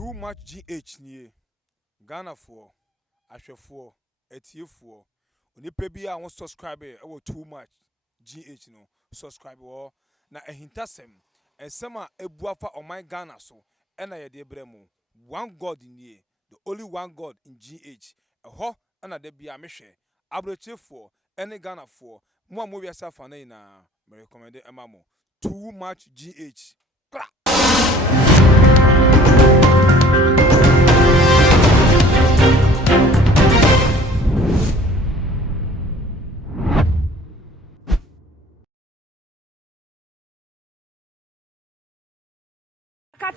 Too much GH nie. Ghana for ahwefo etiefo. Onipa bi a won subscribe e wo too much GH no. Subscribe wo na ehintasem ensema ebuafa oman Ghana so ena ye de bremu. One God nie. The only one God in GH. Eho ana de bia mehwe. Abrochefo ene Ghana for mo mo wiasa fa na ina me recommend emamo. Too much GH. Kra.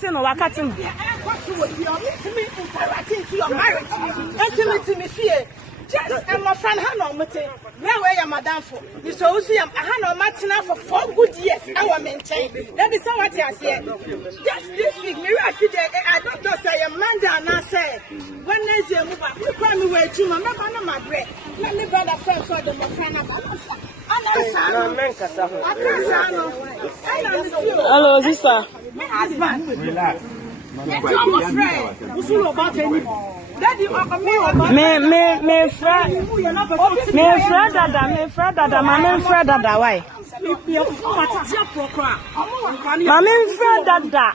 Wakatin. To your marriage. Intimacy me fear. Just and my friend Hannah Mate. Where were your madam for? You so see Hannah Martina for 4 good years. Our maintain. That is what I said. Just this week, I don't just say a man down now say. When there's a move up, you call me where to my bread. Let me brother friend so the my friend Hello, sister. My husband. Relax. Me friend dada, why? Mami friend dada.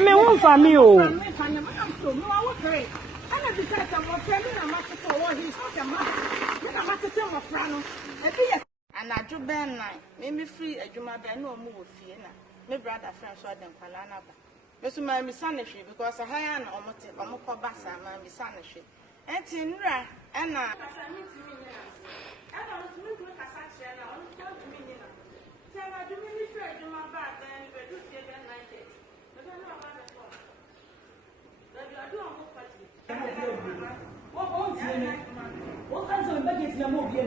Me won for me oh. And I do ben night. Maybe free a Juma Ben no move here now. My brother friend so them Kalana. Miss my missanity because I had an omote or more bass and my missanity. And in ra and I don't look a saction. I don't go to me. Tell I do really free Juma back and we do see them 90. But I know about the phone. That you are doing what party. What comes on baggage your movie?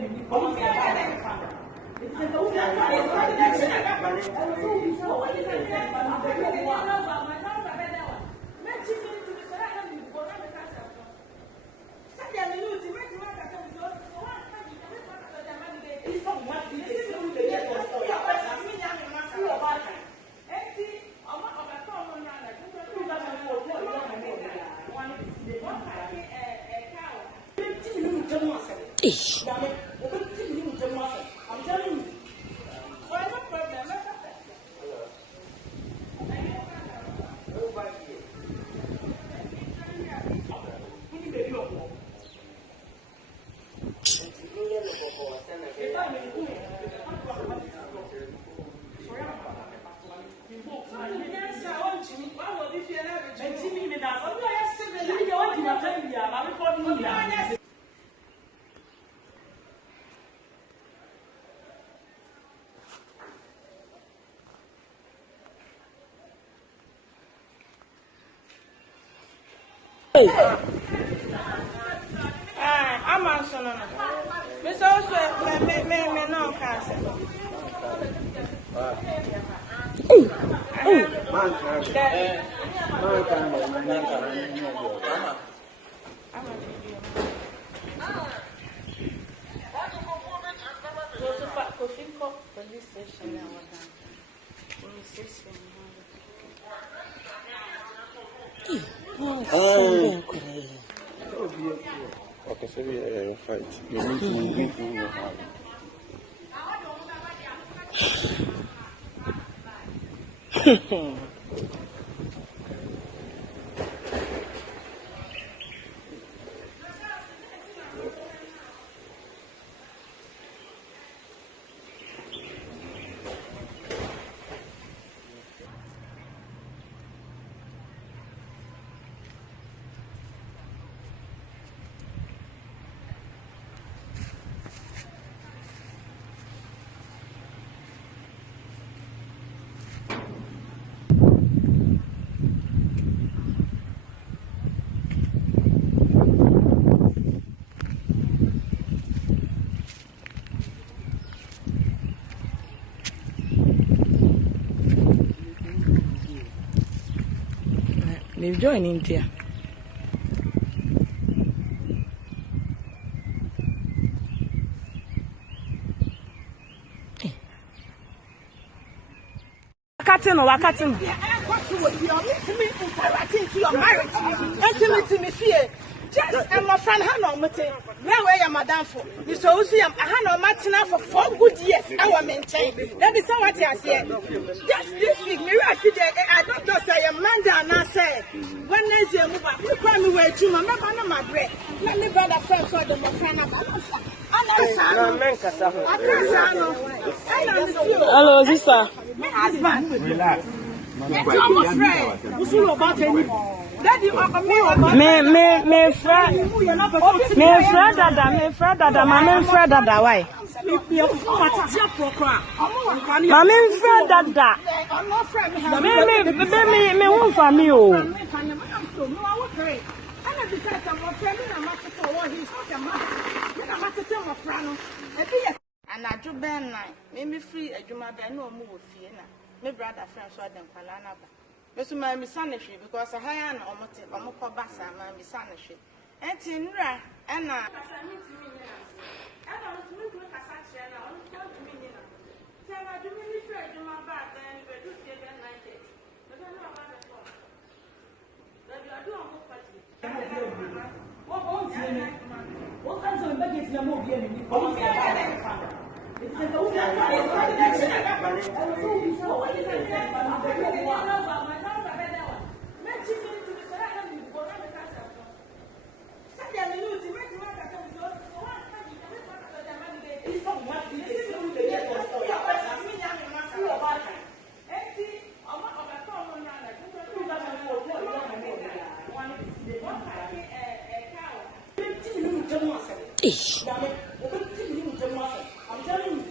I'm telling you. I'm also no. Miss also me no cancer. Police station now. Okay, so we fight. You need to move your hand. They've joined India. Wakatin. into your marriage. Intimacy me fear. Just and my friend Hannah Mate, where your madam for. You so see Hannah Martina for 4 good years. Our maintain. That is what I said. Just this week, I don't just say a man down now say. When there's a move, you call me where you my bread. Let me brother friend so the my friend Hello, sister. My husband. Relax. Me friend dada, mama friend dada, why? Mama friend dada. Me won't for me, oh. And I do Ben night. Maybe free a Juma Ben no move Fiena. My brother friends so them Palana. Miss my missanity because I had an omotive or more bassa, my missanity. And Tinra and I don't look like a saction. I don't go to me. Tell I do really free Juma back and we do see them 90. But I know about the phone. That you are doing what party. What comes on the baggage? No more beer. I'm telling you.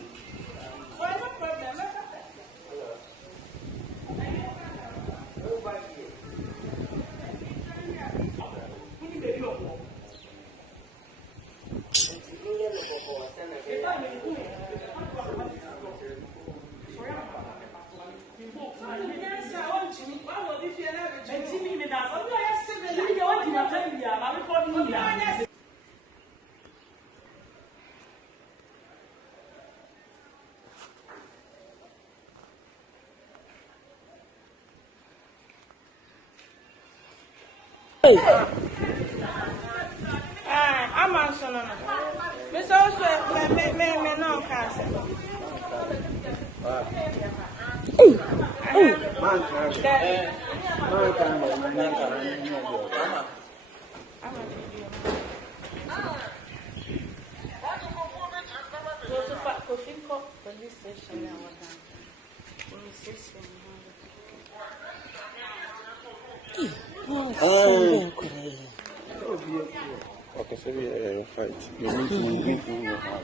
I'm answering. Miss also, me no cancer. Police station. Okay, so we fight. You need to win your heart.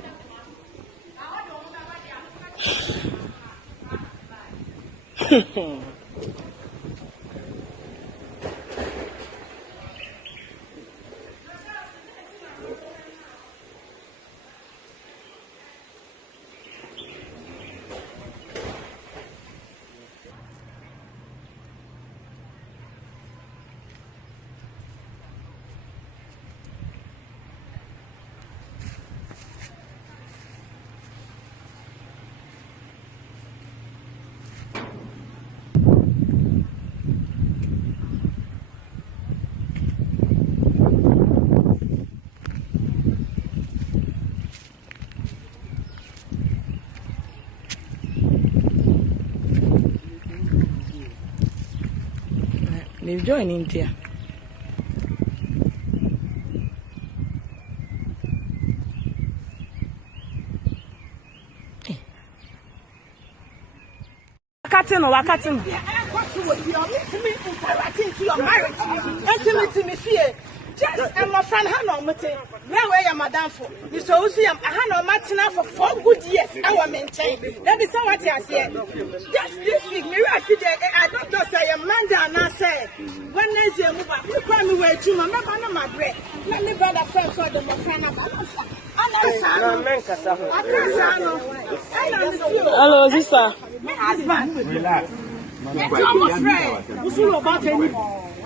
They've joined India. Wakatin. Into your marriage. Intimacy me fear. Just and my friend Hannah Mate, where your madam for. You so see Hannah Martina for 4 good years. Our maintain. That is what I said. Just this week, I don't just say a man down now say. When there's a move, you call me where you my bread. Let me brother friend so the my friend Hello, sister. My husband. Relax. My friend.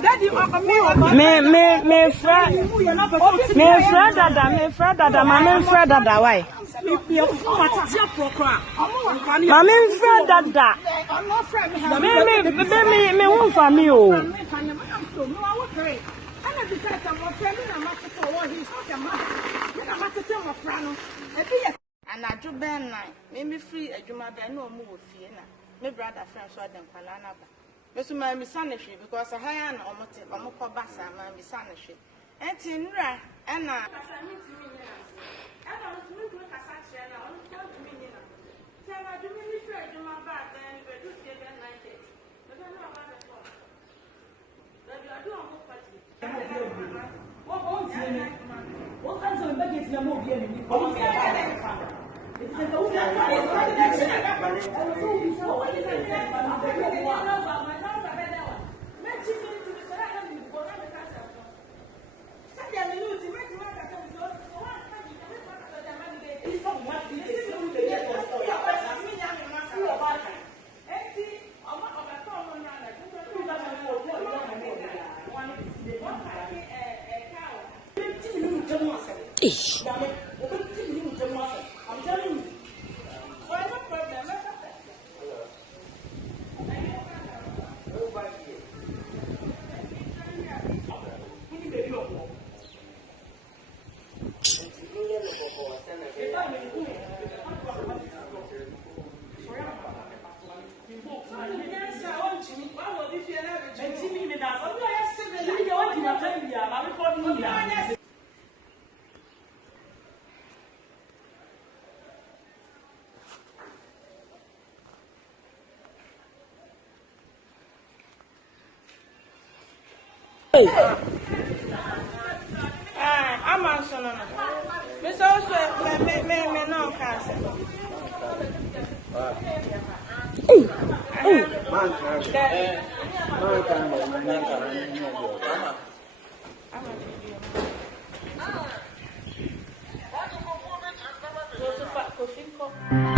Daddy, me friend dada, mama friend dada, why? Mama friend dada. Me won't for me, oh. And I do Ben night. Maybe free a Juma Ben no move Fiena. My brother friends so than Palana. Mr. My missanity because I had an omotive, a moko bassa, my missanity. And Tinra, and I don't look a saction. I don't go to me. Tell I do really fair to my back and we do get that night. But I know about the phone. That you are doing a party. What comes on the baggage? No more being I'm telling you. Why no problem? I'm answering. Miss also, me no cancer. Man,